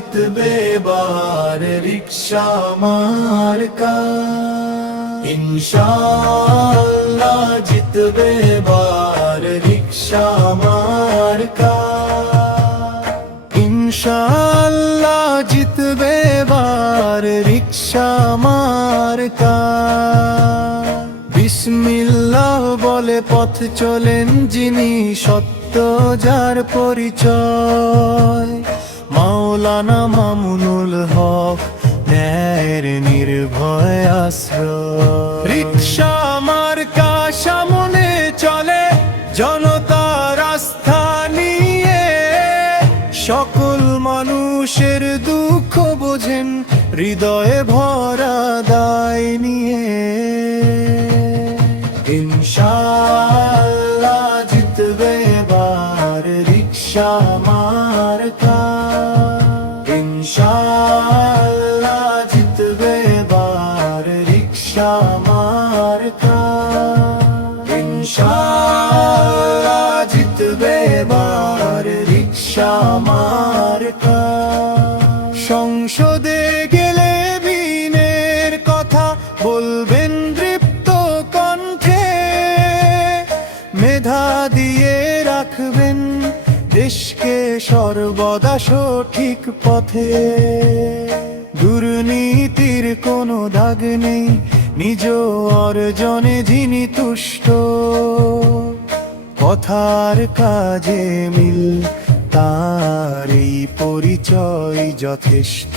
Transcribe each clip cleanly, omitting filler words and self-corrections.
জিতবে বার রিকশা মার্কা, ইনশাআল্লাহ জিতবে বার রিকশা মার্কা, ইনশাআল্লাহ জিতবে বার রিকশা মার্কা। বিসমিল্লাহ বলে পথ চলেন যিনি, সত্য যার পরিচয়, মাওলানা মামুনুল হক ন্যায়ের নির্ভয় আশ্রয়। রিকশা মার্কা সামনে চলে জনতার আস্থা নিয়ে, সকল মানুষের দুঃখ বোঝেন হৃদয়ে ভরা দায় নিয়ে। ইনশাআল্লাহ জিতবে বার রিকশা মার্কা, ইনশাআল্লাহ জিতবে বার রিকশা মার্কা, ইনশাআল্লাহ জিতবে বার রিকশা মার্কা। সংসদে গেলে বিনের কথা বলবেন দৃপ্ত কণ্ঠে, মেধা দিয়ে রাখবেন দেশকে সর্বদা সঠিক পথে। দুর্নীতির কোনো দাগ নেই, নিজ অর্জনে যিনি তুষ্ট, কথার কাজে মিল তার এই পরিচয় যথেষ্ট।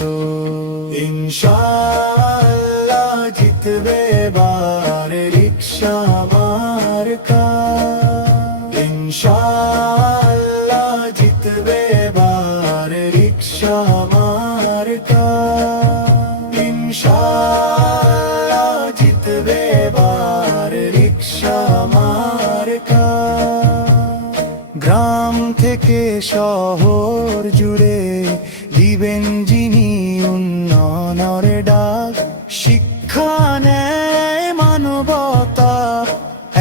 ইনশাআল্লাহ জিতবে বার রিকশা মার্কা, ইনশাআল্লাহ জিতবে বার রিকশা মার্কা, ইনশাআল্লাহ জিতবে বার রিকশা মার্কা। গ্রাম থেকে শহর জুড়ে দিবেন যিনি উন্নয়নের ডাক, শিক্ষা ন্যায় মানবতা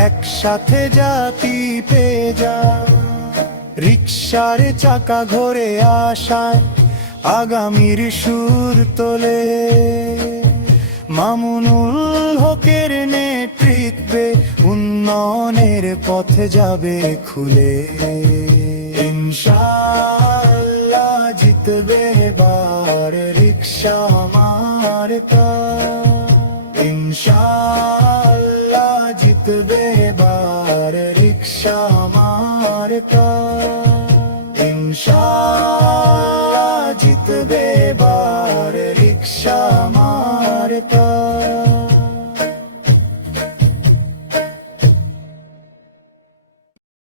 একসাথে জাতি পেয়ে যা। রিকশার চাকা ঘোরে আশায় আগামীর সুর তোলে, মামুনুল হকের নেতৃত্বে উন্নয়নের পথে যাবে খুলে। ইনশাআল্লাহ জিতবে বার রিকশা মার্কা, ইনশাআল্লাহ জিতবে বার রিকশা মার্কা, ইনশাআল্লাহ